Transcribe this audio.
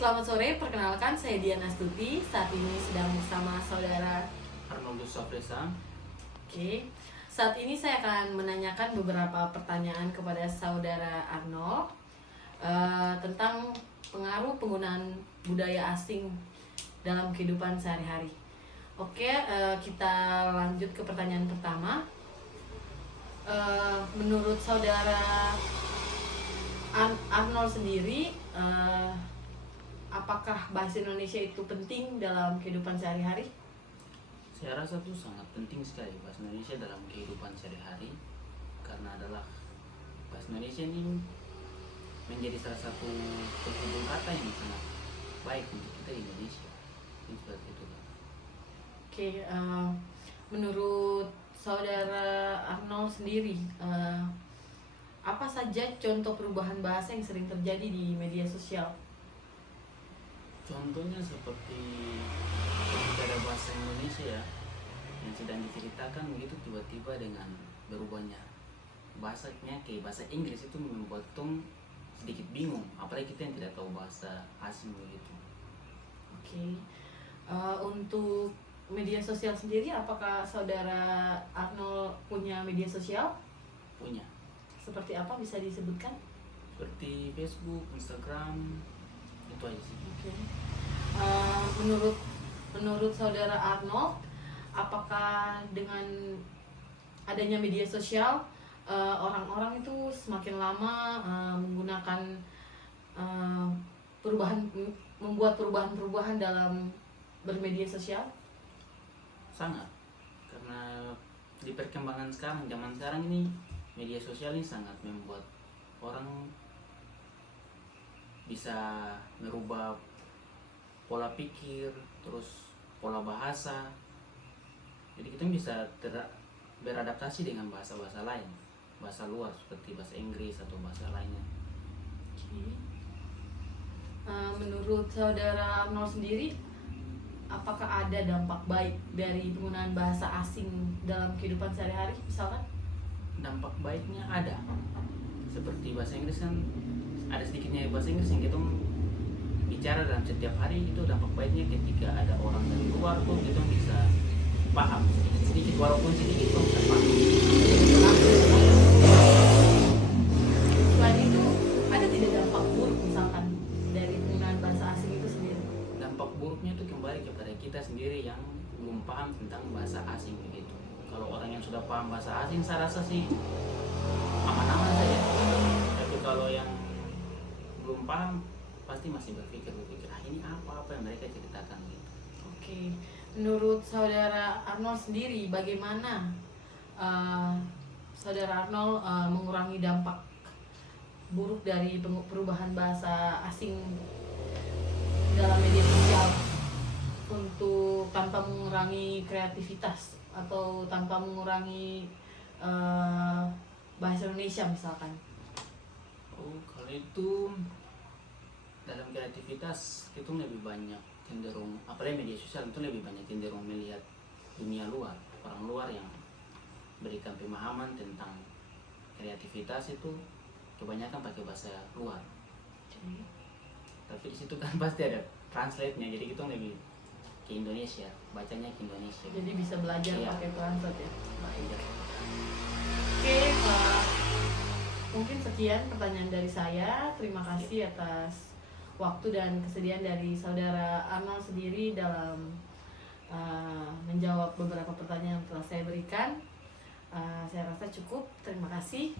Selamat sore, perkenalkan saya Diana Astuti. Saat ini sedang bersama saudara Arnoldus Sapresa. Oke. Saat ini saya akan menanyakan beberapa pertanyaan kepada saudara Arnold tentang pengaruh penggunaan budaya asing dalam kehidupan sehari-hari. Oke, kita lanjut ke pertanyaan pertama. Menurut saudara Arnold sendiri, apakah bahasa Indonesia itu penting dalam kehidupan sehari-hari? Saya rasa itu sangat penting sekali bahasa Indonesia dalam kehidupan sehari-hari, karena adalah bahasa Indonesia ini menjadi salah satu penghubung kata yang sangat baik untuk kita di Indonesia. Itu seperti itu. Oke, menurut saudara Arnold sendiri, apa saja contoh perubahan bahasa yang sering terjadi di media sosial? Contohnya seperti ketika ada bahasa Indonesia ya yang sedang diceritakan begitu, tiba-tiba dengan berubahnya bahasanya ke bahasa Inggris, itu membuat tong sedikit bingung, apalagi kita yang tidak tahu bahasa asing begitu. Oke, untuk media sosial sendiri, apakah saudara Arnold punya media sosial? Punya, Seperti apa, bisa disebutkan? seperti Facebook, Instagram, itu aja sih. Oke. Menurut saudara Arnold, apakah dengan adanya media sosial, orang-orang itu semakin lama menggunakan membuat perubahan-perubahan dalam bermedia sosial? Sangat, karena di perkembangan sekarang, zaman sekarang ini, media sosial ini sangat membuat orang bisa merubah pola pikir, terus pola bahasa. Jadi kita bisa beradaptasi dengan bahasa-bahasa lain, bahasa luar seperti bahasa Inggris atau bahasa lainnya. Oke. Menurut saudara Arnold sendiri, apakah ada dampak baik dari penggunaan bahasa asing dalam kehidupan sehari-hari, misalkan? Dampak baiknya ada, seperti bahasa Inggris kan ada sedikitnya bahasa Inggris yang kita bicara dalam setiap hari, itu dampak baiknya ketika ada orang dari luar tuh kita bisa paham sedikit walaupun sedikit tuh bisa paham. Selain itu, ada tidak dampak buruk misalkan dari penggunaan bahasa asing itu sendiri? Dampak buruknya itu kembali kepada kita sendiri yang belum paham tentang bahasa asing begitu. Kalau orang yang sudah paham bahasa asing, saya rasa sih aman-aman saja. Tapi kalau yang belum paham, pasti masih berpikir ini apa yang mereka ceritakan gitu. Oke, menurut saudara Arnold sendiri, bagaimana saudara Arnold mengurangi dampak buruk dari perubahan bahasa asing dalam media sosial untuk tanpa mengurangi kreativitas atau tanpa mengurangi bahasa Indonesia misalkan? Oh, kalau itu dalam kreativitas itu lebih banyak cenderung, apalagi media sosial itu lebih banyak cenderung melihat dunia luar, orang luar yang berikan pemahaman tentang kreativitas, itu kebanyakan pakai bahasa luar. Tapi di situ kan pasti ada translate-nya, jadi kita lebih ke Indonesia, bacanya ke Indonesia. Jadi bisa belajar Iya. pakai translate ya. Iya. Oke, mungkin sekian pertanyaan dari saya. Terima kasih atas waktu dan kesediaan dari saudara Arnold sendiri dalam menjawab beberapa pertanyaan yang telah saya berikan. Saya rasa cukup. Terima kasih.